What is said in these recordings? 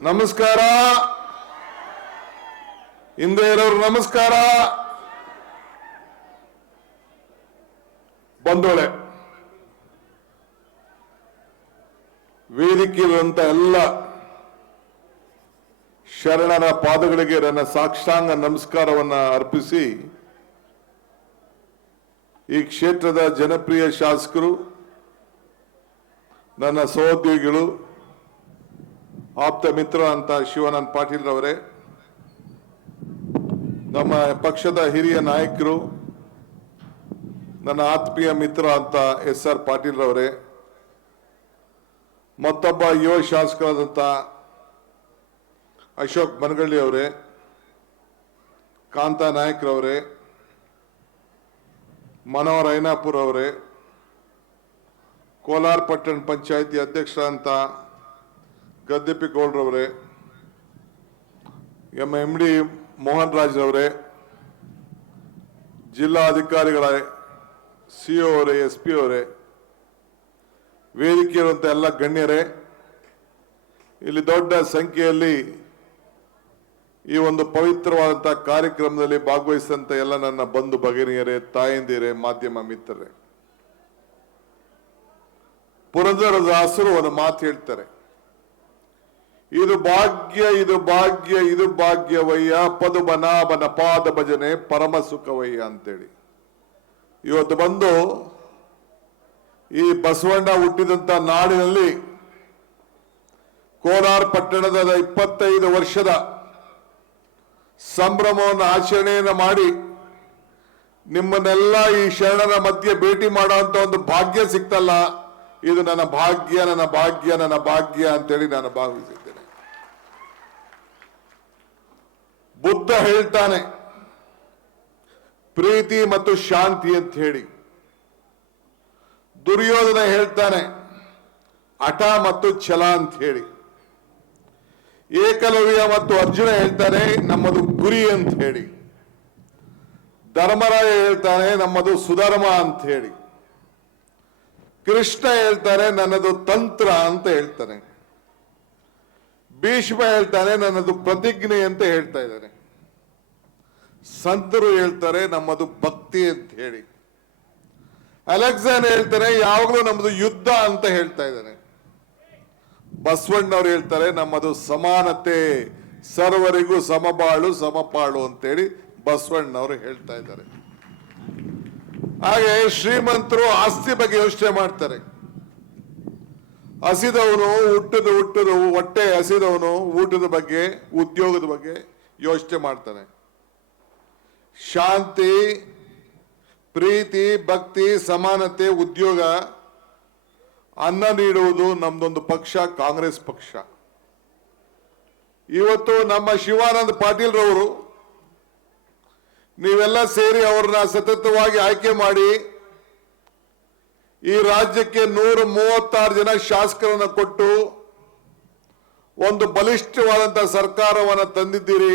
ನಮಸ್ಕಾರ. ಹಿಂದೆ ಇರೋರು ನಮಸ್ಕಾರ. ಬಂದೋಳೆ ವೇದಿಕೆಯಿರುವಂತ ಎಲ್ಲ ಶರಣರ ಪಾದಗಳಿಗೆ ನನ್ನ ಸಾಷ್ಟಾಂಗ ನಮಸ್ಕಾರವನ್ನ ಅರ್ಪಿಸಿ, ಈ ಕ್ಷೇತ್ರದ ಜನಪ್ರಿಯ ಶಾಸಕರು, ನನ್ನ ಸಹೋದ್ಯೋಗಿಗಳು, ಆಪ್ತ ಮಿತ್ರ ಅಂತ ಶಿವಾನಂದ ಪಾಟೀಲ್ ರವರೇ, ನಮ್ಮ ಪಕ್ಷದ ಹಿರಿಯ ನಾಯಕರು, ನನ್ನ ಆತ್ಮೀಯ ಮಿತ್ರ ಅಂತ SR ಪಾಟೀಲ್ ರವರೇ, ಮತ್ತೊಬ್ಬ ಯುವ ಶಾಸಕರಾದಂಥ ಅಶೋಕ್ ಮನಗಳ್ಳಿ ಅವರೇ, ಕಾಂತಾ ನಾಯಕ್ರವರೇ, ಮನೋಹರ್ ಐನಾಪುರ್ ಅವರೇ, ಕೋಲಾರ ಪಟ್ಟಣ ಪಂಚಾಯಿತಿ ಅಧ್ಯಕ್ಷರಾದಂಥ ಗದ್ದೆಪ್ಪಿಗೌಡ್ರವರೇ, MD ಮೋಹನ್ ರಾಜ್ ಅವರೇ, ಜಿಲ್ಲಾ ಅಧಿಕಾರಿಗಳ CO ಅವರೇ, SP ಅವರೇ, ವೇದಿಕೆ ಇರುವಂತ ಎಲ್ಲ ಗಣ್ಯರೇ, ಇಲ್ಲಿ ದೊಡ್ಡ ಸಂಖ್ಯೆಯಲ್ಲಿ ಈ ಒಂದು ಪವಿತ್ರವಾದಂತಹ ಕಾರ್ಯಕ್ರಮದಲ್ಲಿ ಭಾಗವಹಿಸಿದಂತ ಎಲ್ಲ ನನ್ನ ಬಂಧು ಭಗಿನಿಯರೇ, ತಾಯಂದಿರೇ, ಮಾಧ್ಯಮ ಮಿತ್ರರೇ, ಪುರಂದರದಾಸರು ಒಂದು ಮಾತು ಹೇಳ್ತಾರೆ, ಇದು ಭಾಗ್ಯ, ಇದು ಭಾಗ್ಯ, ಇದು ಭಾಗ್ಯವಯ್ಯ, ಪದುಮನಾಭನ ಪಾದ ಭಜನೆ ಪರಮ ಸುಖವಯ್ಯ ಅಂತೇಳಿ. ಇವತ್ತು ಬಂದು ಈ ಬಸವಣ್ಣ ಹುಟ್ಟಿದಂತ ನಾಡಿನಲ್ಲಿ ಕೋಲಾರ ಪಟ್ಟಣದ 25 ವರ್ಷದ ಸಂಭ್ರಮವನ್ನು ಆಚರಣೆಯನ್ನು ಮಾಡಿ ನಿಮ್ಮನ್ನೆಲ್ಲ ಈ ಶರಣರ ಮಧ್ಯೆ ಭೇಟಿ ಮಾಡುವಂತ ಒಂದು ಭಾಗ್ಯ ಸಿಕ್ತಲ್ಲ, ಇದು ನನ್ನ ಭಾಗ್ಯ, ನನ್ನ ಭಾಗ್ಯ, ನನ್ನ ಭಾಗ್ಯ ಅಂತೇಳಿ ನಾನು ಭಾವಿಸಿದ್ದೇನೆ. ಬುದ್ಧ ಹೇಳ್ತಾನೆ ಪ್ರೀತಿ ಮತ್ತು ಶಾಂತಿ ಅಂತ ಹೇಳಿ, ದುರ್ಯೋಧನ ಹೇಳ್ತಾನೆ ಹಠ ಮತ್ತು ಛಲ ಅಂತ ಹೇಳಿ, ಏಕಲವ್ಯ ಮತ್ತು ಅರ್ಜುನ ಹೇಳ್ತಾನೆ ನಮ್ಮದು ಗುರಿ ಅಂತ ಹೇಳಿ, ಧರ್ಮರಾಯ ಹೇಳ್ತಾನೆ ನಮ್ಮದು ಸುಧರ್ಮ ಅಂತ ಹೇಳಿ, ಕೃಷ್ಣ ಹೇಳ್ತಾನೆ ನನ್ನದು ತಂತ್ರ ಅಂತ ಹೇಳ್ತಾನೆ, ಭೀಷ್ಮ ಹೇಳ್ತಾನೆ ನನ್ನದು ಪ್ರತಿಜ್ಞೆ ಅಂತ ಹೇಳ್ತಾ ಇದ್ದಾನೆ, ಸಂತರು ಹೇಳ್ತಾರೆ ನಮ್ಮದು ಭಕ್ತಿ ಅಂತ ಹೇಳಿ, ಅಲೆಕ್ಸಾಂಡರ್ ಹೇಳ್ತಾರೆ ಯಾವಾಗಲೂ ನಮ್ಮದು ಯುದ್ಧ ಅಂತ ಹೇಳ್ತಾ ಇದ್ದಾನೆ, ಬಸವಣ್ಣವ್ರು ಹೇಳ್ತಾರೆ ನಮ್ಮದು ಸಮಾನತೆ, ಸರ್ವರಿಗೂ ಸಮಬಾಳು ಸಮಪಾಳು ಅಂತೇಳಿ ಬಸವಣ್ಣವರು ಹೇಳ್ತಾ ಇದ್ದಾರೆ. ಹಾಗೆ ಶ್ರೀಮಂತರು ಆಸ್ತಿ ಬಗ್ಗೆ ಯೋಚನೆ ಮಾಡ್ತಾರೆ, ಹಸಿದವನು ಹುಟ್ಟದ ಹೊಟ್ಟೆ ಹಸಿದವನು ಊಟದ ಬಗ್ಗೆ, ಉದ್ಯೋಗದ ಬಗ್ಗೆ ಯೋಚನೆ ಮಾಡ್ತಾನೆ. ಶಾಂತಿ, ಪ್ರೀತಿ, ಭಕ್ತಿ, ಸಮಾನತೆ, ಉದ್ಯೋಗ, ಅನ್ನ ನೀಡುವುದು ನಮ್ದೊಂದು ಪಕ್ಷ, ಕಾಂಗ್ರೆಸ್ ಪಕ್ಷ. ಇವತ್ತು ನಮ್ಮ ಶಿವಾನಂದ ಪಾಟೀಲ್ ರವರು ನೀವೆಲ್ಲ ಸೇರಿ ಅವ್ರನ್ನ ಸತತವಾಗಿ ಆಯ್ಕೆ ಮಾಡಿ ಈ ರಾಜ್ಯಕ್ಕೆ 136 ಜನ ಶಾಸಕರನ್ನ ಕೊಟ್ಟು ಒಂದು ಬಲಿಷ್ಠವಾದಂತಹ ಸರ್ಕಾರವನ್ನು ತಂದಿದ್ದೀರಿ.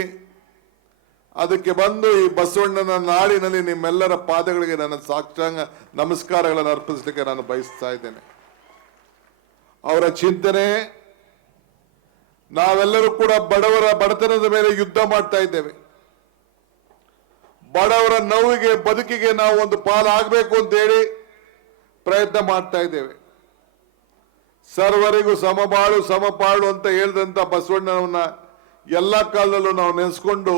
ಅದಕ್ಕೆ ಬಂದು ಈ ಬಸವಣ್ಣನ ನಾಡಿನಲ್ಲಿ ನಿಮ್ಮೆಲ್ಲರ ಪಾದಗಳಿಗೆ ನನ್ನ ಸಾಷ್ಟಾಂಗ ನಮಸ್ಕಾರಗಳನ್ನು ಅರ್ಪಿಸಲಿಕ್ಕೆ ನಾನು ಬಯಸ್ತಾ ಇದ್ದೇನೆ. ಅವರ ಚಿಂತನೆ, ನಾವೆಲ್ಲರೂ ಕೂಡ ಬಡವರ ಬಡತನದ ಮೇಲೆ ಯುದ್ಧ ಮಾಡ್ತಾ ಇದ್ದೇವೆ. ಬಡವರ ನೋವಿಗೆ, ಬದುಕಿಗೆ ನಾವು ಒಂದು ಪಾಲಾಗಬೇಕು ಅಂತ ಹೇಳಿ ಪ್ರಯತ್ನ ಮಾಡ್ತಾ ಇದ್ದೇವೆ. ಸರ್ವರಿಗೂ ಸಮಬಾಳು ಸಮಪಾಳು ಅಂತ ಹೇಳಿದಂತ ಬಸವಣ್ಣನವನ್ನ ಎಲ್ಲ ಕಾಲದಲ್ಲೂ ನಾವು ನೆನೆಸ್ಕೊಂಡು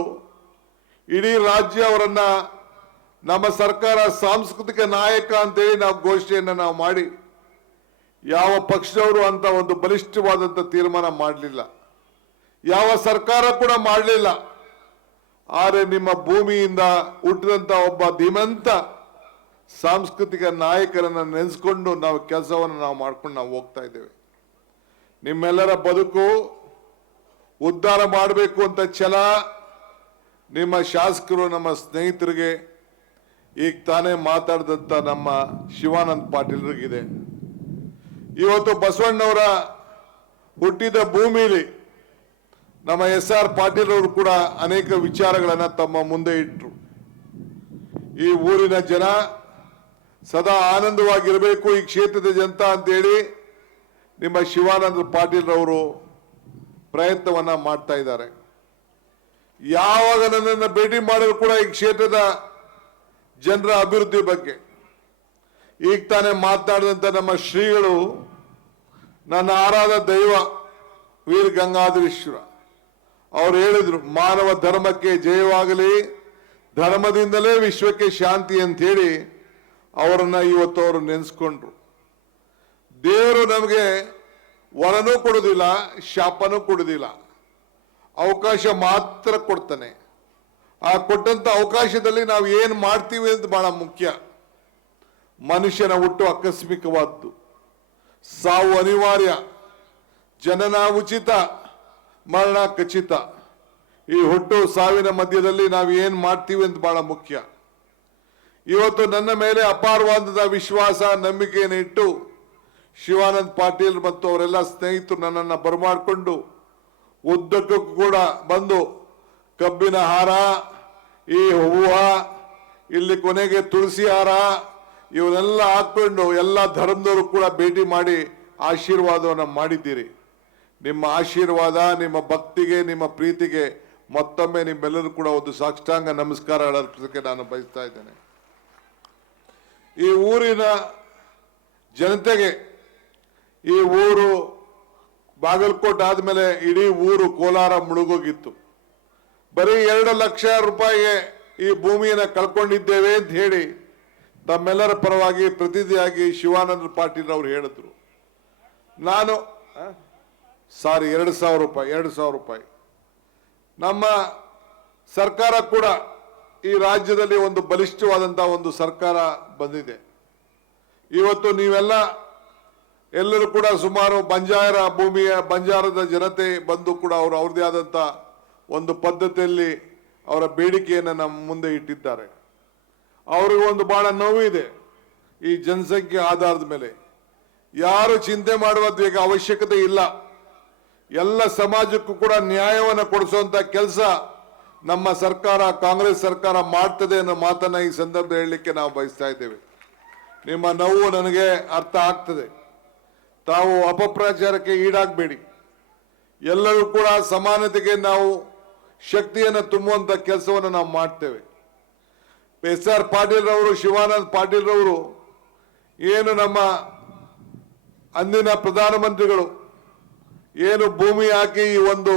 ಇಡೀ ರಾಜ್ಯ ಅವರನ್ನ ನಮ್ಮ ಸರ್ಕಾರ ಸಾಂಸ್ಕೃತಿಕ ನಾಯಕ ಅಂತೇಳಿ ನಾವು ಘೋಷಣೆಯನ್ನು ನಾವು ಮಾಡಿ, ಯಾವ ಪಕ್ಷದವರು ಅಂತ ಒಂದು ಬಲಿಷ್ಠವಾದಂತ ತೀರ್ಮಾನ ಮಾಡಲಿಲ್ಲ, ಯಾವ ಸರ್ಕಾರ ಕೂಡ ಮಾಡಲಿಲ್ಲ. ಆದರೆ ನಿಮ್ಮ ಭೂಮಿಯಿಂದ ಹುಟ್ಟಿದಂತ ಒಬ್ಬ ಧೀಮಂತ ಸಾಂಸ್ಕೃತಿಕ ನಾಯಕರನ್ನ ನೆನೆಸ್ಕೊಂಡು ನಾವು ಕೆಲಸವನ್ನು ನಾವು ಮಾಡ್ಕೊಂಡು ನಾವು ಹೋಗ್ತಾ ಇದ್ದೇವೆ. ನಿಮ್ಮೆಲ್ಲರ ಬದುಕು ಉದ್ಧಾರ ಮಾಡಬೇಕು ಅಂತ ಛಲ ನಿಮ್ಮ ಶಾಸಕರು, ನಮ್ಮ ಸ್ನೇಹಿತರಿಗೆ, ಈಗ ತಾನೇ ಮಾತಾಡಿದಂತ ನಮ್ಮ ಶಿವಾನಂದ ಪಾಟೀಲ್ರಿಗಿದೆ. ಇವತ್ತು ಬಸವಣ್ಣವರ ಹುಟ್ಟಿದ ಭೂಮಿಲಿ ನಮ್ಮ SR ಪಾಟೀಲ್ ಅವರು ಕೂಡ ಅನೇಕ ವಿಚಾರಗಳನ್ನ ತಮ್ಮ ಮುಂದೆ ಇಟ್ಟರು. ಈ ಊರಿನ ಜನ ಸದಾ ಆನಂದವಾಗಿರಬೇಕು, ಈ ಕ್ಷೇತ್ರದ ಜನತಾ ಅಂತೇಳಿ ನಿಮ್ಮ ಶಿವಾನಂದ ಪಾಟೀಲ್ ರವರು ಪ್ರಯತ್ನವನ್ನ ಮಾಡ್ತಾ ಇದ್ದಾರೆ. ಯಾವಾಗ ನನ್ನನ್ನು ಭೇಟಿ ಮಾಡಿದ್ರು ಕೂಡ ಈ ಕ್ಷೇತ್ರದ ಜನರ ಅಭಿವೃದ್ಧಿ ಬಗ್ಗೆ ಈಗ ತಾನೇ ಮಾತನಾಡಿದಂತ ನಮ್ಮ ಶ್ರೀಗಳು, ನನ್ನ ಆರಾಧ ದೈವ ವೀರ ಗಂಗಾಧರೇಶ್ವರ ಅವರು ಹೇಳಿದ್ರು, ಮಾನವ ಧರ್ಮಕ್ಕೆ ಜಯವಾಗಲಿ, ಧರ್ಮದಿಂದಲೇ ವಿಶ್ವಕ್ಕೆ ಶಾಂತಿ ಅಂತ ಹೇಳಿ ಅವರನ್ನ ಇವತ್ತು ಅವರು ನೆನೆಸ್ಕೊಂಡ್ರು. ದೇವರು ನಮಗೆ ವರನೂ ಕೊಡುವುದಿಲ್ಲ, ಶಾಪನೂ ಕೊಡುವುದಿಲ್ಲ, ಅವಕಾಶ ಮಾತ್ರ ಕೊಡ್ತಾನೆ. ಆ ಕೊಟ್ಟಂತ ಅವಕಾಶದಲ್ಲಿ ನಾವು ಏನು ಮಾಡ್ತೀವಿ ಅಂತ ಬಹಳ ಮುಖ್ಯ. ಮನುಷ್ಯನ ಹುಟ್ಟು ಆಕಸ್ಮಿಕವಾದ್ದು, ಸಾವು ಅನಿವಾರ್ಯ, ಜನನ ಉಚಿತ, ಮರಣ ಖಚಿತ. ಈ ಹುಟ್ಟು ಸಾವಿನ ಮಧ್ಯದಲ್ಲಿ ನಾವು ಏನ್ ಮಾಡ್ತೀವಿ ಅಂತ ಬಹಳ ಮುಖ್ಯ. ಇವತ್ತು ನನ್ನ ಮೇಲೆ ಅಪಾರವಾದ ವಿಶ್ವಾಸ, ನಂಬಿಕೆಯನ್ನು ಇಟ್ಟು ಶಿವಾನಂದ ಪಾಟೀಲ್ ಮತ್ತು ಅವರೆಲ್ಲ ಸ್ನೇಹಿತರು ನನ್ನನ್ನು ಬರಮಾಡಿಕೊಂಡು ಉದ್ದಕ್ಕೂ ಕೂಡ ಬಂದು ಕಬ್ಬಿನ ಹಾರ, ಈ ಹೂವ, ಇಲ್ಲಿ ಕೊನೆಗೆ ತುಳಸಿ ಹಾರ ಇವನ್ನೆಲ್ಲ ಹಾಕೊಂಡು ಎಲ್ಲ ಧರ್ಮದವರು ಕೂಡ ಭೇಟಿ ಮಾಡಿ ಆಶೀರ್ವಾದವನ್ನು ಮಾಡಿದ್ದೀರಿ. ನಿಮ್ಮ ಆಶೀರ್ವಾದ, ನಿಮ್ಮ ಭಕ್ತಿಗೆ, ನಿಮ್ಮ ಪ್ರೀತಿಗೆ ಮತ್ತೊಮ್ಮೆ ನಿಮ್ಮೆಲ್ಲರೂ ಕೂಡ ಒಂದು ಸಾಷ್ಟಾಂಗ ನಮಸ್ಕಾರ ಅರ್ಪಿಸಕ್ಕೆ ನಾನು ಬಯಸ್ತಾ ಇದ್ದೇನೆ. ಈ ಊರಿನ ಜನತೆಗೆ, ಈ ಊರು ಬಾಗಲಕೋಟೆ ಆದ್ಮೇಲೆ ಇಡೀ ಊರು ಕೋಲಾರ ಮುಳುಗೋಗಿತ್ತು. ಬರೀ 2 ಲಕ್ಷ ರೂಪಾಯಿಗೆ ಈ ಭೂಮಿಯನ್ನು ಕಳ್ಕೊಂಡಿದ್ದೇವೆ ಅಂತ ಹೇಳಿ ತಮ್ಮೆಲ್ಲರ ಪರವಾಗಿ ಪ್ರತಿನಿಧಿಯಾಗಿ ಶಿವಾನಂದ ಪಾಟೀಲ್ ಅವರು ಹೇಳಿದ್ರು. ನಾನು 2,000 ರೂಪಾಯಿ. ನಮ್ಮ ಸರ್ಕಾರ ಕೂಡ ಈ ರಾಜ್ಯದಲ್ಲಿ ಒಂದು ಬಲಿಷ್ಠವಾದಂತಹ ಒಂದು ಸರ್ಕಾರ ಬಂದಿದೆ. ಇವತ್ತು ನೀವೆಲ್ಲ ಎಲ್ಲರೂ ಕೂಡ ಸುಮಾರು ಬಂಜಾರ ಭೂಮಿಯ ಬಂಜಾರದ ಜನತೆ ಬಂದು ಕೂಡ ಅವರು ಅವ್ರದೇ ಆದಂತ ಒಂದು ಪದ್ಧತಿಯಲ್ಲಿ ಅವರ ಬೇಡಿಕೆಯನ್ನು ನಮ್ಮ ಮುಂದೆ ಇಟ್ಟಿದ್ದಾರೆ. ಅವ್ರಿಗೆ ಒಂದು ಬಹಳ ನೋವಿದೆ. ಈ ಜನಸಂಖ್ಯೆ ಆಧಾರದ ಮೇಲೆ ಯಾರು ಚಿಂತೆ ಮಾಡುವ ಅವಶ್ಯಕತೆ ಇಲ್ಲ. ಎಲ್ಲ ಸಮಾಜಕ್ಕೂ ಕೂಡ ನ್ಯಾಯವನ್ನು ಕೊಡಿಸುವಂತ ಕೆಲಸ ನಮ್ಮ ಸರ್ಕಾರ, ಕಾಂಗ್ರೆಸ್ ಸರ್ಕಾರ ಮಾಡ್ತದೆ ಅನ್ನೋ ಮಾತನ್ನ ಈ ಸಂದರ್ಭದಲ್ಲಿ ಹೇಳಲಿಕ್ಕೆ ನಾವು ಬಯಸ್ತಾ ಇದ್ದೇವೆ. ನಿಮ್ಮ ನೋವು ನನಗೆ ಅರ್ಥ ಆಗ್ತದೆ. ತಾವು ಅಪಪ್ರಚಾರಕ್ಕೆ ಈಡಾಗಬೇಡಿ. ಎಲ್ಲರೂ ಕೂಡ ಸಮಾನತೆಗೆ ನಾವು ಶಕ್ತಿಯನ್ನು ತುಂಬುವಂತ ಕೆಲಸವನ್ನು ನಾವು ಮಾಡ್ತೇವೆ. ಎಸ್.ಆರ್. ಪಾಟೀಲ್ ರವರು, ಶಿವಾನಂದ ಪಾಟೀಲ್ ರವರು ಏನು ನಮ್ಮ ಅಂದಿನ ಪ್ರಧಾನಮಂತ್ರಿಗಳು ಏನು ಭೂಮಿ ಹಾಕಿ ಈ ಒಂದು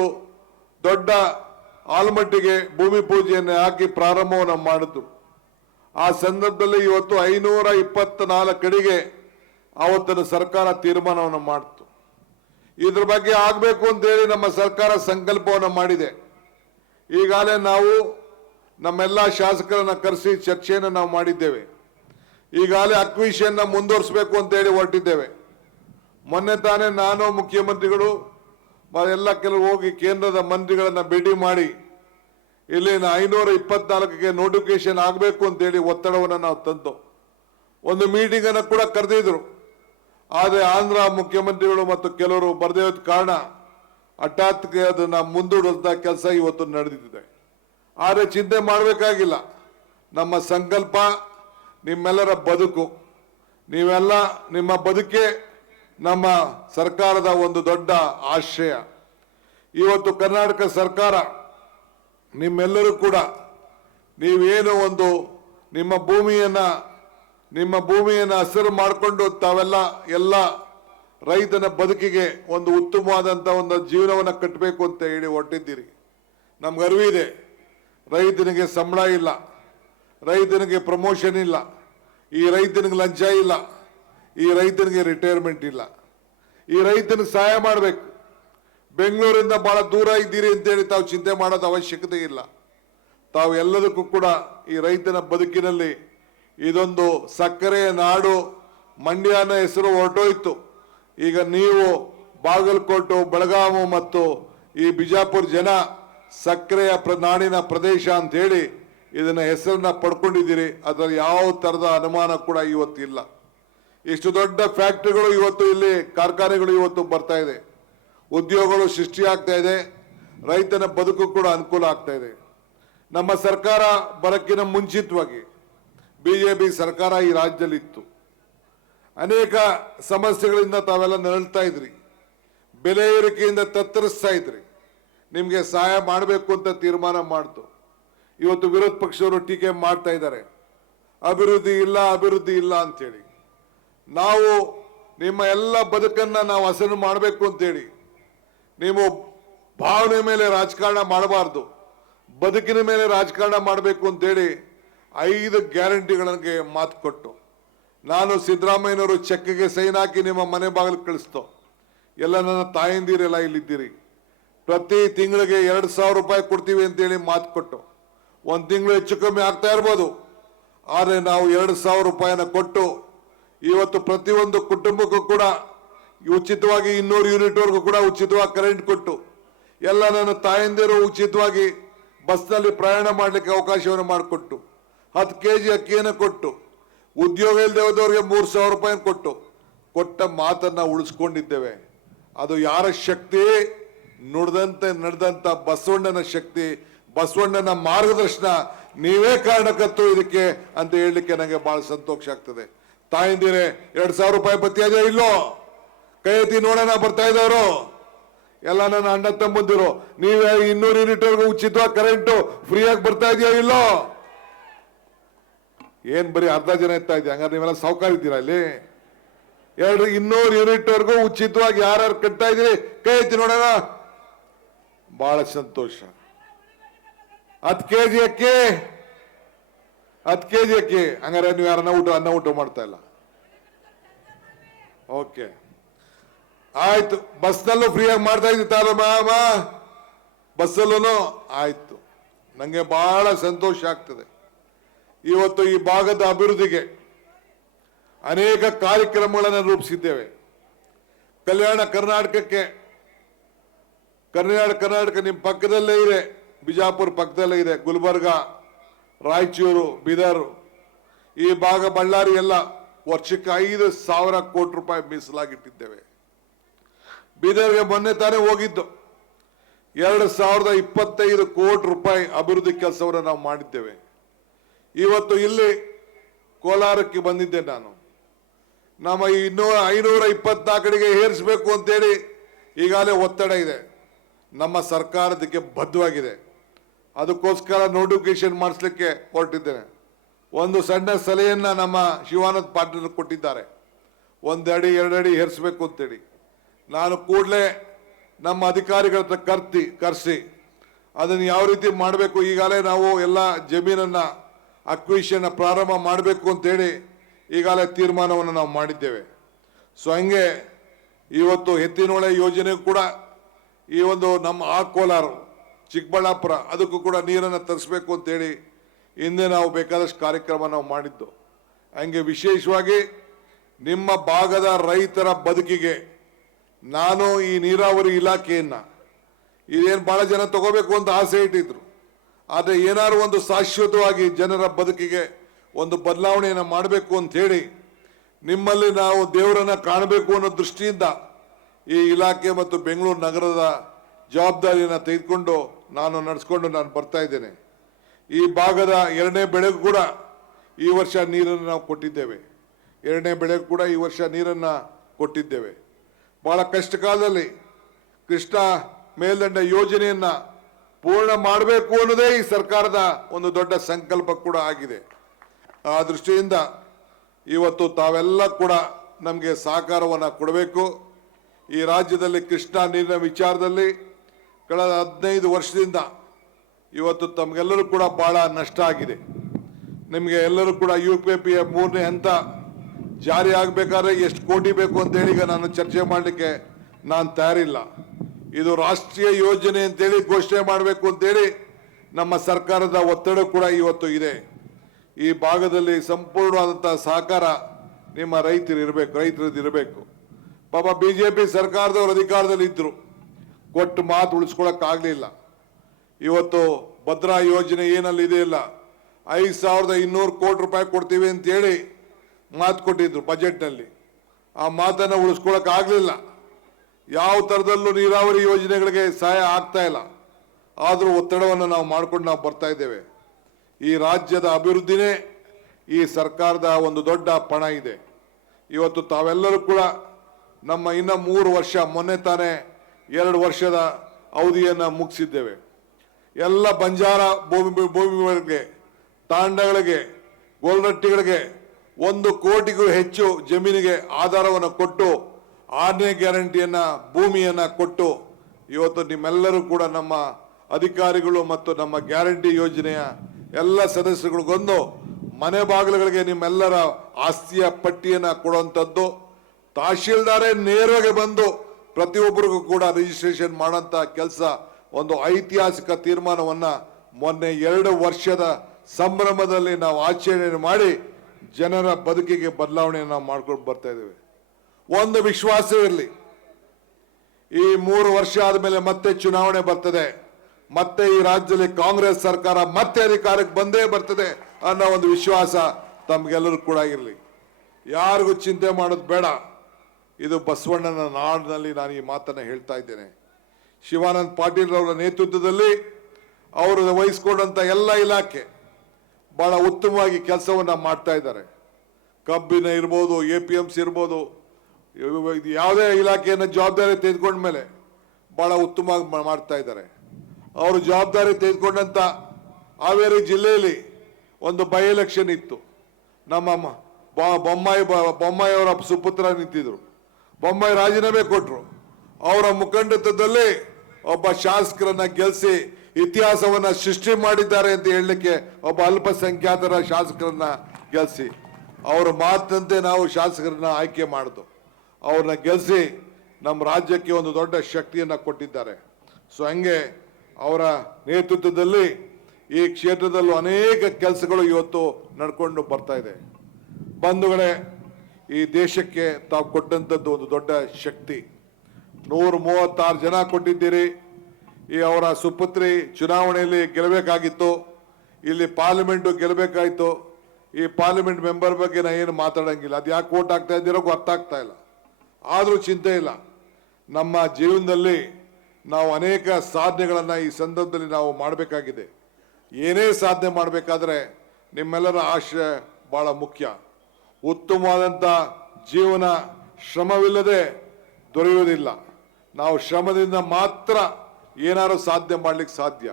ದೊಡ್ಡ ಆಲ್ಮಟ್ಟಿಗೆ ಭೂಮಿ ಪೂಜೆಯನ್ನು ಹಾಕಿ ಪ್ರಾರಂಭವನ್ನು ಮಾಡಿದ್ರು. ಆ ಸಂದರ್ಭದಲ್ಲಿ ಇವತ್ತು 524 ಕಡೆಗೆ ಆವತ್ತಿನ ಸರ್ಕಾರ ತೀರ್ಮಾನವನ್ನು ಮಾಡಿತು. ಇದ್ರ ಬಗ್ಗೆ ಆಗಬೇಕು ಅಂತೇಳಿ ನಮ್ಮ ಸರ್ಕಾರ ಸಂಕಲ್ಪವನ್ನು ಮಾಡಿದೆ. ಈಗಾಗಲೇ ನಾವು ನಮ್ಮೆಲ್ಲ ಶಾಸಕರನ್ನ ಕರೆಸಿ ಚರ್ಚೆಯನ್ನು ನಾವು ಮಾಡಿದ್ದೇವೆ. ಈಗಾಗಲೇ ಅಕ್ವಿಷನ್ನ ಮುಂದುವರಿಸಬೇಕು ಅಂತೇಳಿ ಹೊರಟಿದ್ದೇವೆ. ಮೊನ್ನೆ ತಾನೇ ನಾನು, ಮುಖ್ಯಮಂತ್ರಿಗಳು ಎಲ್ಲ ಕೆಲವು ಹೋಗಿ ಕೇಂದ್ರದ ಮಂತ್ರಿಗಳನ್ನ ಭೇಟಿ ಮಾಡಿ ಇಲ್ಲಿನ 524ಕ್ಕೆ ನೋಟಿಫಿಕೇಶನ್ ಆಗಬೇಕು ಅಂತೇಳಿ ಒತ್ತಡವನ್ನು ನಾವು ತಂದು ಒಂದು ಮೀಟಿಂಗ್ ಅನ್ನು ಕೂಡ ಕರೆದಿದ್ರು. ಆದರೆ ಆಂಧ್ರ ಮುಖ್ಯಮಂತ್ರಿಗಳು ಮತ್ತು ಕೆಲವರು ಬರದೇ ಇದ್ದ ಕಾರಣ ಹಠಾತ್ಗೆ ಅದನ್ನ ಮುಂದೂಡುವಂತ ಕೆಲಸ ಇವತ್ತು ನಡೆದಿದೆ. ಆದರೆ ಚಿಂತೆ ಮಾಡಬೇಕಾಗಿಲ್ಲ. ನಮ್ಮ ಸಂಕಲ್ಪ ನಿಮ್ಮೆಲ್ಲರ ಬದುಕು, ನೀವೆಲ್ಲ ನಿಮ್ಮ ಬದುಕೆ ನಮ್ಮ ಸರ್ಕಾರದ ಒಂದು ದೊಡ್ಡ ಆಶಯ. ಇವತ್ತು ಕರ್ನಾಟಕ ಸರ್ಕಾರ ನಿಮ್ಮೆಲ್ಲರೂ ಕೂಡ ನೀವೇನು ಒಂದು ನಿಮ್ಮ ಭೂಮಿಯನ್ನ ಹಸಿರು ಮಾಡಿಕೊಂಡು ತಾವೆಲ್ಲ ಎಲ್ಲ ರೈತನ ಬದುಕಿಗೆ ಒಂದು ಉತ್ತಮವಾದಂತ ಒಂದು ಜೀವನವನ್ನು ಕಟ್ಟಬೇಕು ಅಂತ ಹೇಳಿ ಹೊರಟಿದ್ದೀರಿ. ನಮ್ಗೆ ಅರಿವಿದೆ, ರೈತನಿಗೆ ಸಂಬಳ ಇಲ್ಲ, ರೈತನಿಗೆ ಪ್ರಮೋಷನ್ ಇಲ್ಲ, ಈ ರೈತನಿಗೆ ಲಂಚ ಇಲ್ಲ, ಈ ರೈತನಿಗೆ ರಿಟೈರ್ಮೆಂಟ್ ಇಲ್ಲ. ಈ ರೈತನಿಗೆ ಸಹಾಯ ಮಾಡಬೇಕು. ಬೆಂಗಳೂರಿಂದ ಬಹಳ ದೂರ ಇದ್ದೀರಿ ಅಂತೇಳಿ ತಾವು ಚಿಂತೆ ಮಾಡೋದು ಅವಶ್ಯಕತೆ ಇಲ್ಲ. ತಾವು ಎಲ್ಲದಕ್ಕೂ ಕೂಡ ಈ ರೈತನ ಬದುಕಿನಲ್ಲಿ ಇದೊಂದು ಸಕ್ಕರೆಯ ನಾಡು, ಮಂಡ್ಯನ ಹೆಸರು ಹೊರಟೋಯ್ತು. ಈಗ ನೀವು ಬಾಗಲಕೋಟೆ, ಬೆಳಗಾವಿ ಮತ್ತು ಈ ಬಿಜಾಪುರ ಜನ ಸಕ್ಕರೆಯ ನಾಡಿನ ಪ್ರದೇಶ ಅಂತ ಹೇಳಿ ಇದನ್ನ ಹೆಸರನ್ನ ಪಡ್ಕೊಂಡಿದ್ದೀರಿ. ಅದರಲ್ಲಿ ಯಾವ ತರದ ಅನುಮಾನ ಕೂಡ ಇವತ್ತಿಲ್ಲ. ಇಷ್ಟು ದೊಡ್ಡ ಫ್ಯಾಕ್ಟರಿಗಳು ಇವತ್ತು, ಇಲ್ಲಿ ಕಾರ್ಖಾನೆಗಳು ಇವತ್ತು ಬರ್ತಾ ಇದೆ, ಉದ್ಯೋಗಗಳು ಸೃಷ್ಟಿಯಾಗ್ತಾ ಇದೆ, ರೈತನ ಬದುಕು ಕೂಡ ಅನುಕೂಲ ಆಗ್ತಾ ಇದೆ. ನಮ್ಮ ಸರ್ಕಾರ ಬರಕ್ಕಿನ ಮುಂಚಿತವಾಗಿ ಬಿಜೆಪಿ ಸರ್ಕಾರ ಈ ರಾಜ್ಯದಲ್ಲಿ ಇತ್ತು. ಅನೇಕ ಸಮಸ್ಯೆಗಳಿಂದ ತಾವೆಲ್ಲ ನರಳ್ತಾ ಇದ್ರಿ, ಬೆಲೆ ಏರಿಕೆಯಿಂದ ತತ್ತರಿಸ್ತಾ ಇದ್ರಿ. ನಿಮಗೆ ಸಹಾಯ ಮಾಡಬೇಕು ಅಂತ ತೀರ್ಮಾನ ಮಾಡ್ತು. ಇವತ್ತು ವಿರೋಧ ಪಕ್ಷದವರು ಟೀಕೆ ಮಾಡ್ತಾ ಇದ್ದಾರೆ, ಅಭಿವೃದ್ಧಿ ಇಲ್ಲ ಅಭಿವೃದ್ಧಿ ಇಲ್ಲ ಅಂತೇಳಿ. ನಾವು ನಿಮ್ಮ ಎಲ್ಲ ಬದುಕನ್ನ ನಾವು ಹಸನು ಮಾಡಬೇಕು ಅಂತೇಳಿ, ನೀವು ಭಾವನೆ ಮೇಲೆ ರಾಜಕಾರಣ ಮಾಡಬಾರ್ದು, ಬದುಕಿನ ಮೇಲೆ ರಾಜಕಾರಣ ಮಾಡಬೇಕು ಅಂತೇಳಿ 5 ಗ್ಯಾರಂಟಿಗಳಿಗೆ ಮಾತು ಕೊಟ್ಟು, ನಾನು ಸಿದ್ದರಾಮಯ್ಯನವರು ಚೆಕ್ಗೆ ಸೈನ್ ಹಾಕಿ ನಿಮ್ಮ ಮನೆ ಬಾಗಿಲು ಕಳಿಸ್ತೋ. ಎಲ್ಲ ನನ್ನ ತಾಯಂದಿರೆಲ್ಲ ಇಲ್ಲಿದ್ದೀರಿ. ಪ್ರತಿ ತಿಂಗಳಿಗೆ 2,000 ರೂಪಾಯಿ ಕೊಡ್ತೀವಿ ಅಂತೇಳಿ ಮಾತು ಕೊಟ್ಟು, ಒಂದು ತಿಂಗಳು ಹೆಚ್ಚು ಕಮ್ಮಿ ಆಗ್ತಾ ಇರ್ಬೋದು, ಆದರೆ ನಾವು 2,000 ರೂಪಾಯಿನ ಕೊಟ್ಟು ಇವತ್ತು ಪ್ರತಿಯೊಂದು ಕುಟುಂಬಕ್ಕೂ ಕೂಡ ಉಚಿತವಾಗಿ 200 ಯೂನಿಟ್ವರೆಗೂ ಕೂಡ ಉಚಿತವಾಗಿ ಕರೆಂಟ್ ಕೊಟ್ಟು, ಎಲ್ಲ ನನ್ನ ತಾಯಂದಿರು ಉಚಿತವಾಗಿ ಬಸ್ನಲ್ಲಿ ಪ್ರಯಾಣ ಮಾಡಲಿಕ್ಕೆ ಅವಕಾಶವನ್ನು ಮಾಡಿಕೊಟ್ಟು, 10 kg ಅಕ್ಕಿಯನ್ನು ಕೊಟ್ಟು, ಉದ್ಯೋಗ ಇಲ್ಲದೆ ಹೋದವರಿಗೆ 3,000 ರೂಪಾಯಿ ಕೊಟ್ಟ ಮಾತನ್ನ ಉಳಿಸ್ಕೊಂಡಿದ್ದೇವೆ. ಅದು ಯಾರ ಶಕ್ತಿ? ನುಡಿದಂತೆ ನಡೆದಂತ ಬಸವಣ್ಣನ ಶಕ್ತಿ, ಬಸವಣ್ಣನ ಮಾರ್ಗದರ್ಶನ. ನೀವೇ ಕಾರಣಕರ್ತರು ಇದಕ್ಕೆ ಅಂತ ಹೇಳಲಿಕ್ಕೆ ನನಗೆ ಬಹಳ ಸಂತೋಷ ಆಗ್ತದೆ. ತಾಯಂದಿರೇ, 2,000 ರೂಪಾಯಿ ಬರ್ತಾ ಇದೆಯಾ ಇಲ್ಲೋ? ಕೈ ಎತ್ತಿ ನೋಡೋಣ. ಬರ್ತಾ ಇದ್ದವರು ಎಲ್ಲ ನನ್ನ ಅಣ್ಣ ತಮ್ಮಂದಿರು, ನೀವೇ 200 ಯೂನಿಟ್ವರೆಗೂ ಉಚಿತವಾಗಿ ಕರೆಂಟು ಫ್ರೀಯಾಗಿ ಬರ್ತಾ ಇದೆಯಾ ಇಲ್ಲೋ? ಏನ್ ಬರೀ ಅರ್ಧ ಜನ ಇರ್ತಾ ಇದೆಯಾ? ಹಂಗಾರೆ ನೀವೆಲ್ಲ ಸಾವುಕಾರ ಇದ್ದೀರಾ ಇಲ್ಲಿ? 200 ಯೂನಿಟ್ವರೆಗೂ ಉಚಿತವಾಗಿ ಯಾರ್ಯಾರು ಕಟ್ತಾ ಇದ್ದೀರಿ ಕೈ ಎತ್ತಿ ನೋಡೋಣ. ಬಹಳ ಸಂತೋಷ. 10 kg ಅಕ್ಕಿ, 10 kg ಅಕ್ಕಿ. ಹಂಗಾರೆ ನೀವು ಯಾರನ್ನ ಅನ್ನ ಊಟ ಮಾಡ್ತಾ ಇಲ್ಲ? ಓಕೆ, ಆಯ್ತು. ಬಸ್ನಲ್ಲೂ ಫ್ರೀಯಾಗಿ ಮಾಡ್ತಾ ಇದ್ದೀತಾರ ಮಾಮ, ಬಸ್ಸಲ್ಲೂ ಆಯ್ತು. ನಂಗೆ ಬಹಳ ಸಂತೋಷ ಆಗ್ತದೆ. ಇವತ್ತು ಈ ಭಾಗದ ಅಭಿವೃದ್ಧಿಗೆ ಅನೇಕ ಕಾರ್ಯಕ್ರಮಗಳನ್ನು ರೂಪಿಸಿದ್ದೇವೆ. ಕಲ್ಯಾಣ ಕರ್ನಾಟಕಕ್ಕೆ, ಕರ್ನಾಟಕ ನಿಮ್ಮ ಪಕ್ಕದಲ್ಲೇ ಇದೆ, ಬಿಜಾಪುರ ಪಕ್ಕದಲ್ಲೇ ಇದೆ, ಗುಲ್ಬರ್ಗ, ರಾಯಚೂರು, ಬೀದರ್, ಈ ಭಾಗ, ಬಳ್ಳಾರಿ ಎಲ್ಲ ವರ್ಷಕ್ಕೆ 5,000 ಕೋಟಿ ರೂಪಾಯಿ ಮೀಸಲಾಗಿಟ್ಟಿದ್ದೇವೆ. ಬೀದರ್ಗೆ ಮೊನ್ನೆ ತಾನೇ ಹೋಗಿದ್ದು, 2,025 ಕೋಟಿ ರೂಪಾಯಿ ಅಭಿವೃದ್ಧಿ ಕೆಲಸವನ್ನು ನಾವು ಮಾಡಿದ್ದೇವೆ. ಇವತ್ತು ಇಲ್ಲಿ ಕೋಲಾರಕ್ಕೆ ಬಂದಿದ್ದೆ ನಾನು. ನಮ್ಮ 524 ಏರಿಸಬೇಕು ಅಂತೇಳಿ ಈಗಾಗಲೇ ಒತ್ತಡ ಇದೆ. ನಮ್ಮ ಸರ್ಕಾರದಕ್ಕೆ ಬದ್ಧವಾಗಿದೆ. ಅದಕ್ಕೋಸ್ಕರ ನೋಟಿಫಿಕೇಶನ್ ಮಾಡಿಸ್ಲಿಕ್ಕೆ ಹೊರಟಿದ್ದೇನೆ. ಒಂದು ಸಣ್ಣ ಸಲಹೆಯನ್ನ ನಮ್ಮ ಶಿವಾನಂದ ಪಾಟೀಲ್ ಕೊಟ್ಟಿದ್ದಾರೆ, 1 ಅಡಿ 2 ಅಡಿ ಏರಿಸಬೇಕು ಅಂತೇಳಿ. ನಾನು ಕೂಡಲೇ ನಮ್ಮ ಅಧಿಕಾರಿಗಳ ಹತ್ರ ಕರೆಸಿ ಅದನ್ನು ಯಾವ ರೀತಿ ಮಾಡಬೇಕು, ಈಗಾಗಲೇ ನಾವು ಎಲ್ಲ ಜಮೀನನ್ನ ಅಕ್ವಿಷನ್ ಪ್ರಾರಂಭ ಮಾಡಬೇಕು ಅಂತೇಳಿ ಈಗಾಗಲೇ ತೀರ್ಮಾನವನ್ನು ನಾವು ಮಾಡಿದ್ದೇವೆ. ಸೊ ಹಂಗೆ ಇವತ್ತು ಎತ್ತಿನಹೊಳೆ ಯೋಜನೆ ಕೂಡ ಈ ಒಂದು ನಮ್ಮ ಕೋಲಾರ, ಚಿಕ್ಕಬಳ್ಳಾಪುರ ಅದಕ್ಕೂ ಕೂಡ ನೀರನ್ನು ತರಿಸಬೇಕು ಅಂತೇಳಿ ಹಿಂದೆ ನಾವು ಬೇಕಾದಷ್ಟು ಕಾರ್ಯಕ್ರಮ ನಾವು ಮಾಡಿದ್ದು. ಹಂಗೆ ವಿಶೇಷವಾಗಿ ನಿಮ್ಮ ಭಾಗದ ರೈತರ ಬದುಕಿಗೆ ನಾನು ಈ ನೀರಾವರಿ ಇಲಾಖೆಯನ್ನ ಇದೇನು ಬಹಳ ಜನ ತಗೋಬೇಕು ಅಂತ ಆಸೆ ಇಟ್ಟಿದ್ರು. ಆದರೆ ಏನಾದ್ರು ಒಂದು ಶಾಶ್ವತವಾಗಿ ಜನರ ಬದುಕಿಗೆ ಒಂದು ಬದಲಾವಣೆಯನ್ನು ಮಾಡಬೇಕು ಅಂತ ಹೇಳಿ ನಿಮ್ಮಲ್ಲಿ ನಾವು ದೇವರನ್ನ ಕಾಣಬೇಕು ಅನ್ನೋ ದೃಷ್ಟಿಯಿಂದ ಈ ಇಲಾಖೆ ಮತ್ತು ಬೆಂಗಳೂರು ನಗರದ ಜವಾಬ್ದಾರಿಯನ್ನು ತೆಗೆದುಕೊಂಡು ನಡೆಸ್ಕೊಂಡು ನಾನು ಬರ್ತಾ ಇದ್ದೇನೆ. ಈ ಭಾಗದ 2ನೇ ಬೆಳೆಗೂ ಕೂಡ ಈ ವರ್ಷ ನೀರನ್ನು ನಾವು ಕೊಟ್ಟಿದ್ದೇವೆ. 2ನೇ ಬೆಳೆಗೂ ಕೂಡ ಈ ವರ್ಷ ನೀರನ್ನು ಕೊಟ್ಟಿದ್ದೇವೆ. ಬಹಳ ಕಷ್ಟ ಕಾಲದಲ್ಲಿ ಕೃಷ್ಣ ಮೇಲ್ದಂಡ ಯೋಜನೆಯನ್ನ ಪೂರ್ಣ ಮಾಡಬೇಕು ಅನ್ನೋದೇ ಈ ಸರ್ಕಾರದ ಒಂದು ದೊಡ್ಡ ಸಂಕಲ್ಪ ಕೂಡ ಆಗಿದೆ. ಆ ದೃಷ್ಟಿಯಿಂದ ಇವತ್ತು ತಾವೆಲ್ಲ ಕೂಡ ನಮಗೆ ಸಹಕಾರವನ್ನು ಕೊಡಬೇಕು. ಈ ರಾಜ್ಯದಲ್ಲಿ ಕೃಷ್ಣ ನೀರಿನ ವಿಚಾರದಲ್ಲಿ ಕಳೆದ 15 ವರ್ಷದಿಂದ ಇವತ್ತು ತಮಗೆಲ್ಲರೂ ಕೂಡ ಬಹಳ ನಷ್ಟ ಆಗಿದೆ. ನಿಮಗೆ ಎಲ್ಲರೂ ಕೂಡ UPP 3ನೇ ಹಂತ ಜಾರಿ ಆಗಬೇಕಾದ್ರೆ ಎಷ್ಟು ಕೋಟಿ ಬೇಕು ಅಂತೇಳಿ ಈಗ ನಾನು ಚರ್ಚೆ ಮಾಡಲಿಕ್ಕೆ ನಾನು ತಯಾರಿಲ್ಲ. ಇದು ರಾಷ್ಟ್ರೀಯ ಯೋಜನೆ ಅಂತೇಳಿ ಘೋಷಣೆ ಮಾಡಬೇಕು ಅಂತೇಳಿ ನಮ್ಮ ಸರ್ಕಾರದ ಒತ್ತಡ ಕೂಡ ಇವತ್ತು ಇದೆ. ಈ ಭಾಗದಲ್ಲಿ ಸಂಪೂರ್ಣವಾದಂತಹ ಸಹಕಾರ ನಿಮ್ಮ ರೈತರದಿರಬೇಕು. ಪಾಪ BJP ಸರ್ಕಾರದವರು ಅಧಿಕಾರದಲ್ಲಿ ಇದ್ರು, ಕೊಟ್ಟು ಮಾತು ಉಳಿಸ್ಕೊಳಕ್ಕಾಗಲಿಲ್ಲ. ಇವತ್ತು ಭದ್ರಾ ಯೋಜನೆ ಏನಲ್ಲಿ ಇದೆಯಲ್ಲ, 5,200 ಕೋಟಿ ರೂಪಾಯಿ ಕೊಡ್ತೀವಿ ಅಂತೇಳಿ ಮಾತು ಕೊಟ್ಟಿದ್ರು ಬಜೆಟ್ನಲ್ಲಿ. ಆ ಮಾತನ್ನು ಉಳಿಸ್ಕೊಳಕ್ಕಾಗಲಿಲ್ಲ. ಯಾವ ಥರದಲ್ಲೂ ನೀರಾವರಿ ಯೋಜನೆಗಳಿಗೆ ಸಹಾಯ ಆಗ್ತಾ ಇಲ್ಲ. ಆದರೂ ಒತ್ತಡವನ್ನು ನಾವು ಮಾಡ್ಕೊಂಡು ನಾವು ಬರ್ತಾ ಇದ್ದೇವೆ. ಈ ರಾಜ್ಯದ ಅಭಿವೃದ್ಧಿನೇ ಈ ಸರ್ಕಾರದ ಒಂದು ದೊಡ್ಡ ಪಣ ಇದೆ. ಇವತ್ತು ತಾವೆಲ್ಲರೂ ಕೂಡ ನಮ್ಮ ಇನ್ನು 3 ವರ್ಷ, ಮೊನ್ನೆ ತಾನೇ 2 ವರ್ಷದ ಅವಧಿಯನ್ನ ಮುಗಿಸಿದ್ದೇವೆ. ಎಲ್ಲ ಬಂಜಾರ ಭೂಮಿಗಳಿಗೆ, ತಾಂಡಗಳಿಗೆ, ಗೋಲ್ರಟ್ಟಿಗಳಿಗೆ 1 ಕೋಟಿಗೂ ಹೆಚ್ಚು ಜಮೀನಿಗೆ ಆಧಾರವನ್ನು ಕೊಟ್ಟು 6ನೇ ಗ್ಯಾರಂಟಿಯನ್ನ ಭೂಮಿಯನ್ನ ಕೊಟ್ಟು ಇವತ್ತು ನಿಮ್ಮೆಲ್ಲರೂ ಕೂಡ ನಮ್ಮ ಅಧಿಕಾರಿಗಳು ಮತ್ತು ನಮ್ಮ ಗ್ಯಾರಂಟಿ ಯೋಜನೆಯ ಎಲ್ಲ ಸದಸ್ಯರಿಗೊಂದು ಮನೆ ಬಾಗಿಲುಗಳಿಗೆ ನಿಮ್ಮೆಲ್ಲರ ಆಸ್ತಿಯ ಪಟ್ಟಿಯನ್ನ ಕೊಡುವಂಥದ್ದು, ತಹಶೀಲ್ದಾರೇ ನೇರವಾಗಿ ಬಂದು ಪ್ರತಿಯೊಬ್ಬರಿಗೂ ಕೂಡ ರಿಜಿಸ್ಟ್ರೇಷನ್ ಮಾಡೋಂಥ ಕೆಲಸ ಒಂದು ಐತಿಹಾಸಿಕ ತೀರ್ಮಾನವನ್ನ ಮೊನ್ನೆ 2 ವರ್ಷದ ಸಂಭ್ರಮದಲ್ಲಿ ನಾವು ಆಚರಣೆ ಮಾಡಿ ಜನರ ಬದುಕಿಗೆ ಬದಲಾವಣೆಯನ್ನು ನಾವು ಮಾಡ್ಕೊಂಡು ಬರ್ತಾ ಇದ್ದೇವೆ. ಒಂದು ವಿಶ್ವಾಸವಿರಲಿ, ಈ 3 ವರ್ಷ ಆದಮೇಲೆ ಮತ್ತೆ ಚುನಾವಣೆ ಬರ್ತದೆ, ಮತ್ತೆ ಈ ರಾಜ್ಯದಲ್ಲಿ ಕಾಂಗ್ರೆಸ್ ಸರ್ಕಾರ ಮತ್ತೆ ಅಧಿಕಾರಕ್ಕೆ ಬಂದೇ ಬರ್ತದೆ ಅನ್ನೋ ಒಂದು ವಿಶ್ವಾಸ ತಮ್ಗೆಲ್ಲರೂ ಕೂಡ ಇರಲಿ. ಯಾರಿಗೂ ಚಿಂತೆ ಮಾಡೋದು ಬೇಡ. ಇದು ಬಸವಣ್ಣನ ನಾಡಿನಲ್ಲಿ ನಾನು ಈ ಮಾತನ್ನ ಹೇಳ್ತಾ ಇದ್ದೇನೆ. ಶಿವಾನಂದ ಪಾಟೀಲ್ ಅವರ ನೇತೃತ್ವದಲ್ಲಿ ಅವರು ವಹಿಸಿಕೊಂಡಂತ ಎಲ್ಲ ಇಲಾಖೆ ಬಹಳ ಉತ್ತಮವಾಗಿ ಕೆಲಸವನ್ನ ಮಾಡ್ತಾ ಇದ್ದಾರೆ. ಕಬ್ಬಿನ ಇರ್ಬೋದು, APMC ಇರ್ಬೋದು, ಯಾವುದೇ ಇಲಾಖೆಯನ್ನು ಜವಾಬ್ದಾರಿ ತೆಗೆದುಕೊಂಡ ಮೇಲೆ ಬಹಳ ಉತ್ತಮವಾಗಿ ಮಾಡ್ತಾ ಇದ್ದಾರೆ. ಅವರು ಜವಾಬ್ದಾರಿ ತೆಗೆದುಕೊಂಡಂತ ಹಾವೇರಿ ಜಿಲ್ಲೆಯಲ್ಲಿ ಒಂದು ಬೈ ಎಲೆಕ್ಷನ್ ಇತ್ತು. ನಮ್ಮ ಬೊಮ್ಮಾಯಿ ಅವರ ಸುಪುತ್ರ ನಿಂತಿದ್ರು. ಬೊಮ್ಮಾಯಿ ರಾಜೀನಾಮೆ ಕೊಟ್ಟರು. ಅವರ ಮುಖಂಡತ್ವದಲ್ಲಿ ಒಬ್ಬ ಶಾಸಕರನ್ನ ಗೆಲ್ಲಿಸಿ ಇತಿಹಾಸವನ್ನ ಸೃಷ್ಟಿ ಮಾಡಿದ್ದಾರೆ ಅಂತ ಹೇಳಲಿಕ್ಕೆ ಒಬ್ಬ ಅಲ್ಪಸಂಖ್ಯಾತರ ಶಾಸಕರನ್ನ ಗೆಲ್ಲಿಸಿ ಅವರ ಮಾತಂತೆ ನಾವು ಶಾಸಕರನ್ನ ಆಯ್ಕೆ ಮಾಡಿದ್ದು. ಅವ್ರನ್ನ ಗೆಲ್ಲಿಸಿ ನಮ್ಮ ರಾಜ್ಯಕ್ಕೆ ಒಂದು ದೊಡ್ಡ ಶಕ್ತಿಯನ್ನ ಕೊಟ್ಟಿದ್ದಾರೆ. ಸೊ ಹಂಗೆ ಅವರ ನೇತೃತ್ವದಲ್ಲಿ ಈ ಕ್ಷೇತ್ರದಲ್ಲೂ ಅನೇಕ ಕೆಲಸಗಳು ಇವತ್ತು ನಡ್ಕೊಂಡು ಬರ್ತಾ ಇದೆ. ಬಂಧುಗಳೇ, ಈ ದೇಶಕ್ಕೆ ತಾವು ಕೊಟ್ಟಂಥದ್ದು ಒಂದು ದೊಡ್ಡ ಶಕ್ತಿ. 136 ಜನ ಕೊಟ್ಟಿದ್ದೀರಿ. ಈ ಅವರ ಸುಪುತ್ರಿ ಚುನಾವಣೆಯಲ್ಲಿ ಗೆಲ್ಲಬೇಕಾಗಿತ್ತು, ಇಲ್ಲಿ ಪಾರ್ಲಿಮೆಂಟ್ ಗೆಲ್ಲಬೇಕಾಯ್ತು. ಈ ಪಾರ್ಲಿಮೆಂಟ್ ಮೆಂಬರ್ ಬಗ್ಗೆ ನಾ ಏನು ಮಾತಾಡಂಗಿಲ್ಲ. ಅದು ಯಾಕೆ ವೋಟ್ ಆಗ್ತಾ ಇದ್ದೀರೋ ಅರ್ಥ ಆಗ್ತಾ ಇಲ್ಲ. ಆದರೂ ಚಿಂತೆ ಇಲ್ಲ. ನಮ್ಮ ಜೀವನದಲ್ಲಿ ನಾವು ಅನೇಕ ಸಾಧನೆಗಳನ್ನು ಈ ಸಂದರ್ಭದಲ್ಲಿ ನಾವು ಮಾಡಬೇಕಾಗಿದೆ. ಏನೇ ಸಾಧನೆ ಮಾಡಬೇಕಾದ್ರೆ ನಿಮ್ಮೆಲ್ಲರ ಆಶ್ರಯ ಬಹಳ ಮುಖ್ಯ. ಉತ್ತಮವಾದಂಥ ಜೀವನ ಶ್ರಮವಿಲ್ಲದೆ ದೊರೆಯುವುದಿಲ್ಲ. ನಾವು ಶ್ರಮದಿಂದ ಮಾತ್ರ ಏನಾದ್ರು ಸಾಧನೆ ಮಾಡ್ಲಿಕ್ಕೆ ಸಾಧ್ಯ.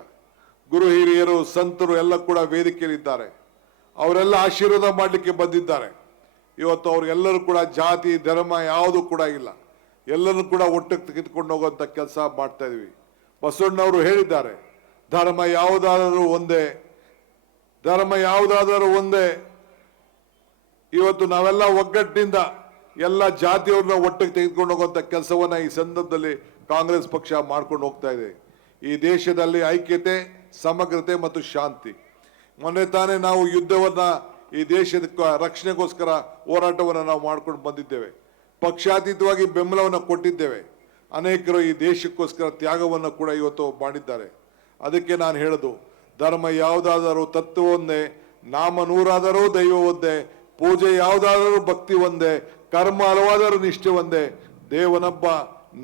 ಗುರು ಹಿರಿಯರು, ಸಂತರು ಎಲ್ಲ ಕೂಡ ವೇದಿಕೆಯಲ್ಲಿದ್ದಾರೆ. ಅವರೆಲ್ಲ ಆಶೀರ್ವಾದ ಮಾಡಲಿಕ್ಕೆ ಬಂದಿದ್ದಾರೆ. ಇವತ್ತು ಅವ್ರಿಗೆಲ್ಲರೂ ಕೂಡ ಜಾತಿ ಧರ್ಮ ಯಾವುದು ಕೂಡ ಇಲ್ಲ. ಎಲ್ಲರೂ ಕೂಡ ಒಟ್ಟಿಗೆ ತೆಗೆದುಕೊಂಡು ಹೋಗುವಂಥ ಕೆಲಸ ಮಾಡ್ತಾ ಇದೀವಿ. ಬಸವಣ್ಣವರು ಹೇಳಿದ್ದಾರೆ, ಧರ್ಮ ಯಾವುದಾದರೂ ಒಂದೇ, ಧರ್ಮ ಯಾವುದಾದರೂ ಒಂದೇ. ಇವತ್ತು ನಾವೆಲ್ಲ ಒಗ್ಗಟ್ಟಿನಿಂದ ಎಲ್ಲ ಜಾತಿಯವ್ರನ್ನ ಒಟ್ಟಿಗೆ ತೆಗೆದುಕೊಂಡು ಹೋಗುವಂಥ ಕೆಲಸವನ್ನ ಈ ಸಂದರ್ಭದಲ್ಲಿ ಕಾಂಗ್ರೆಸ್ ಪಕ್ಷ ಮಾಡ್ಕೊಂಡು ಹೋಗ್ತಾ ಇದೆ. ಈ ದೇಶದಲ್ಲಿ ಐಕ್ಯತೆ, ಸಮಗ್ರತೆ ಮತ್ತು ಶಾಂತಿ. ಮೊನ್ನೆ ತಾನೇ ನಾವು ಯುದ್ಧವನ್ನ ಈ ದೇಶದ ರಕ್ಷಣೆಗೋಸ್ಕರ ಹೋರಾಟವನ್ನು ನಾವು ಮಾಡ್ಕೊಂಡು ಬಂದಿದ್ದೇವೆ. ಪಕ್ಷಾತೀತವಾಗಿ ಬೆಂಬಲವನ್ನು ಕೊಟ್ಟಿದ್ದೇವೆ. ಅನೇಕರು ಈ ದೇಶಕ್ಕೋಸ್ಕರ ತ್ಯಾಗವನ್ನು ಕೂಡ ಇವತ್ತು ಮಾಡಿದ್ದಾರೆ. ಅದಕ್ಕೆ ನಾನು ಹೇಳೋದು, ಧರ್ಮ ಯಾವುದಾದರೂ ತತ್ವ ಒಂದೇ, ನಾಮ ನೂರಾದರೂ ದೈವ ಒಂದೇ, ಪೂಜೆ ಯಾವುದಾದರೂ ಭಕ್ತಿ ಒಂದೇ, ಕರ್ಮ ಹಲವಾದರೂ ನಿಷ್ಠೆ ಒಂದೇ, ದೇವನೊಬ್ಬ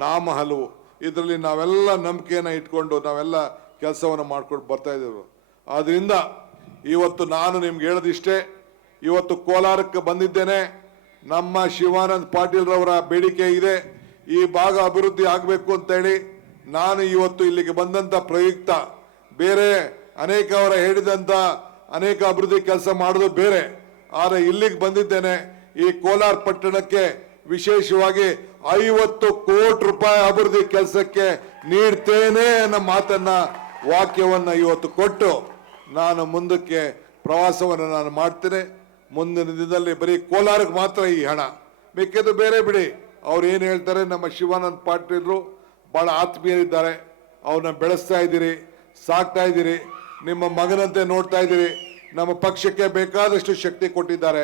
ನಾಮ ಹಲವು. ಇದರಲ್ಲಿ ನಾವೆಲ್ಲ ನಂಬಿಕೆಯನ್ನು ಇಟ್ಕೊಂಡು ನಾವೆಲ್ಲ ಕೆಲಸವನ್ನು ಮಾಡ್ಕೊಂಡು ಬರ್ತಾ ಇದ್ದೇವೆ. ಆದ್ರಿಂದ ಇವತ್ತು ನಾನು ನಿಮ್ಗೆ ಹೇಳೋದಿಷ್ಟೇ, ಇವತ್ತು ಕೋಲಾರಕ್ಕೆ ಬಂದಿದ್ದೇನೆ. ನಮ್ಮ ಶಿವಾನಂದ ಪಾಟೀಲ್ ರವರ ಬೇಡಿಕೆ ಇದೆ, ಈ ಭಾಗ ಅಭಿವೃದ್ಧಿ ಆಗಬೇಕು ಅಂತ ಹೇಳಿ. ನಾನು ಇವತ್ತು ಇಲ್ಲಿಗೆ ಬಂದಂತ ಪ್ರಯುಕ್ತ ಬೇರೆ ಅನೇಕ ಅವರ ಹೇಳಿದಂತ ಅನೇಕ ಅಭಿವೃದ್ಧಿ ಕೆಲಸ ಮಾಡೋದು ಬೇರೆ, ಆದರೆ ಇಲ್ಲಿಗೆ ಬಂದಿದ್ದೇನೆ. ಈ ಕೋಲಾರ ಪಟ್ಟಣಕ್ಕೆ ವಿಶೇಷವಾಗಿ 50 ಕೋಟಿ ರೂಪಾಯಿ ಅಭಿವೃದ್ಧಿ ಕೆಲಸಕ್ಕೆ ನೀಡ್ತೇನೆ ಅನ್ನೋ ಮಾತನ್ನ, ವಾಕ್ಯವನ್ನ ಇವತ್ತು ಕೊಟ್ಟು ನಾನು ಮುಂದಕ್ಕೆ ಪ್ರವಾಸವನ್ನು ನಾನು ಮಾಡ್ತೇನೆ. ಮುಂದಿನ ದಿನದಲ್ಲಿ ಬರೀ ಕೋಲಾರಕ್ಕೆ ಮಾತ್ರ ಈ ಹಣ, ಮಿಕ್ಕಿದ್ದು ಬೇರೆ ಬಿಡಿ. ಅವ್ರು ಏನು ಹೇಳ್ತಾರೆ, ನಮ್ಮ ಶಿವಾನಂದ ಪಾಟೀಲ್ರು ಬಹಳ ಆತ್ಮೀಯರಿದ್ದಾರೆ. ಅವ್ರನ್ನ ಬೆಳೆಸ್ತಾ ಇದ್ದೀರಿ, ಸಾಕ್ತಾ ಇದ್ದೀರಿ, ನಿಮ್ಮ ಮಗನಂತೆ ನೋಡ್ತಾ ಇದ್ದೀರಿ. ನಮ್ಮ ಪಕ್ಷಕ್ಕೆ ಬೇಕಾದಷ್ಟು ಶಕ್ತಿ ಕೊಟ್ಟಿದ್ದಾರೆ.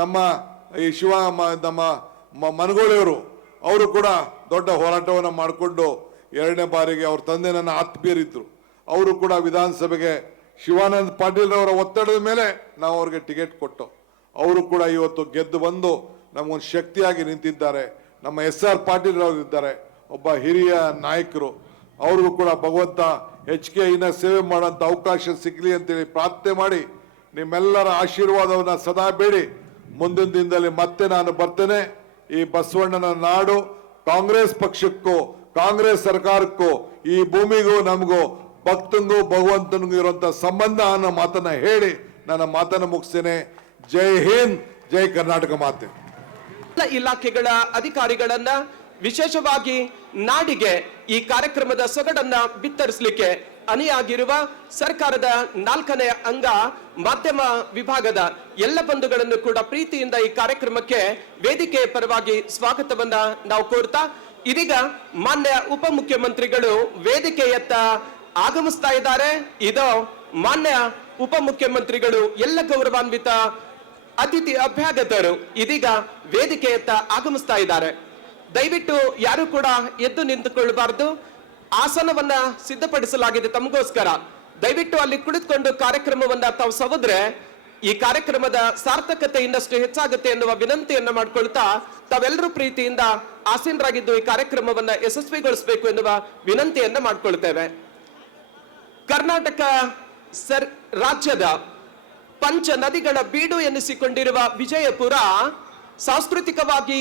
ನಮ್ಮ ಈ ನಮ್ಮ ಮನಗೋಳಿಯವರು ಅವರು ಕೂಡ ದೊಡ್ಡ ಹೋರಾಟವನ್ನು ಮಾಡಿಕೊಂಡು 2ನೇ ಬಾರಿಗೆ ಅವ್ರ ತಂದೆ ನನ್ನ ಆತ್ಮೀಯರಿದ್ರು. ಅವರು ಕೂಡ ವಿಧಾನಸಭೆಗೆ ಶಿವಾನಂದ ಪಾಟೀಲ್ ಅವರ ಒತ್ತಡದ ಮೇಲೆ ನಾವು ಅವ್ರಿಗೆ ಟಿಕೆಟ್ ಕೊಟ್ಟು ಅವರು ಕೂಡ ಇವತ್ತು ಗೆದ್ದು ಬಂದು ನಮಗೊಂದು ಶಕ್ತಿಯಾಗಿ ನಿಂತಿದ್ದಾರೆ. ನಮ್ಮ SR ಪಾಟೀಲ್ ಅವರು ಇದ್ದಾರೆ, ಒಬ್ಬ ಹಿರಿಯ ನಾಯಕರು. ಅವ್ರಿಗೂ ಕೂಡ ಭಗವಂತ ಹೆಚ್ಚಿಗೆ ಇನ್ನ ಸೇವೆ ಮಾಡೋಂಥ ಅವಕಾಶ ಸಿಗಲಿ ಅಂತೇಳಿ ಪ್ರಾರ್ಥನೆ ಮಾಡಿ ನಿಮ್ಮೆಲ್ಲರ ಆಶೀರ್ವಾದವನ್ನ ಸದಾ ಬೇಡಿ ಮುಂದಿನ ದಿನದಲ್ಲಿ ಮತ್ತೆ ನಾನು ಬರ್ತೇನೆ. ಈ ಬಸವಣ್ಣನ ನಾಡು ಕಾಂಗ್ರೆಸ್ ಪಕ್ಷಕ್ಕೂ ಕಾಂಗ್ರೆಸ್ ಸರ್ಕಾರಕ್ಕೂ ಈ ಭೂಮಿಗೂ ನಮಗೂ ಭಕ್ತಂಗೂ ಭಗವಂತನಿಗೂ ಇರುವಂತ ಸಂಬಂಧ ಅನ್ನೋ ಮಾತನ್ನ ಹೇಳಿ ನನ್ನ ಮಾತನ್ನ ಮುಗಿಸ್ತೇನೆ. ಜೈ ಹಿಂದ್, ಜೈ ಕರ್ನಾಟಕ ಮಾತೆ. ಇಲಾಖೆಗಳ ಅಧಿಕಾರಿಗಳನ್ನ ವಿಶೇಷವಾಗಿ ನಾಡಿಗೆ ಈ ಕಾರ್ಯಕ್ರಮದ ಸೊಗಡನ್ನ ಬಿತ್ತರಿಸಲಿಕ್ಕೆ ಅಣಿಯಾಗಿರುವ ಸರ್ಕಾರದ 4ನೇ ಅಂಗ ಮಾಧ್ಯಮ ವಿಭಾಗದ ಎಲ್ಲ ಬಂಧುಗಳನ್ನು ಕೂಡ ಪ್ರೀತಿಯಿಂದ ಈ ಕಾರ್ಯಕ್ರಮಕ್ಕೆ ವೇದಿಕೆಯ ಪರವಾಗಿ ಸ್ವಾಗತವನ್ನ ನಾವು ಕೋರ್ತಾ, ಇದೀಗ ಮಾನ್ಯ ಉಪಮುಖ್ಯಮಂತ್ರಿಗಳು ವೇದಿಕೆಯತ್ತ ಆಗಮಿಸ್ತಾ ಇದ್ದಾರೆ. ಇದು ಮಾನ್ಯ ಉಪಮುಖ್ಯಮಂತ್ರಿಗಳು ಎಲ್ಲ ಗೌರವಾನ್ವಿತ ಅತಿಥಿ ಅಭ್ಯಾಗತರು ಇದೀಗ ವೇದಿಕೆಯತ್ತ ಆಗಮಿಸ್ತಾ ಇದ್ದಾರೆ. ದಯವಿಟ್ಟು ಯಾರು ಕೂಡ ಎದ್ದು ನಿಂತುಕೊಳ್ಳಬಾರದು. ಆಸನವನ್ನ ಸಿದ್ಧಪಡಿಸಲಾಗಿದೆ ತಮಗೋಸ್ಕರ. ದಯವಿಟ್ಟು ಅಲ್ಲಿ ಕುಳಿತುಕೊಂಡು ಕಾರ್ಯಕ್ರಮವನ್ನ ತಾವು ಸವಿದ್ರೆ ಈ ಕಾರ್ಯಕ್ರಮದ ಸಾರ್ಥಕತೆ ಇನ್ನಷ್ಟು ಹೆಚ್ಚಾಗುತ್ತೆ ಎನ್ನುವ ವಿನಂತಿಯನ್ನ ಮಾಡ್ಕೊಳ್ತಾ, ತಾವೆಲ್ಲರೂ ಪ್ರೀತಿಯಿಂದ ಆಸೀನರಾಗಿದ್ದು ಈ ಕಾರ್ಯಕ್ರಮವನ್ನ ಯಶಸ್ವಿಗೊಳಿಸಬೇಕು ಎನ್ನುವ ವಿನಂತಿಯನ್ನ ಮಾಡ್ಕೊಳ್ತೇವೆ. ಕರ್ನಾಟಕ ರಾಜ್ಯದ ಪಂಚ ನದಿಗಳ ಬೀಡು ಎನ್ನಿಸಿಕೊಂಡಿರುವ ವಿಜಯಪುರ ಸಾಂಸ್ಕೃತಿಕವಾಗಿ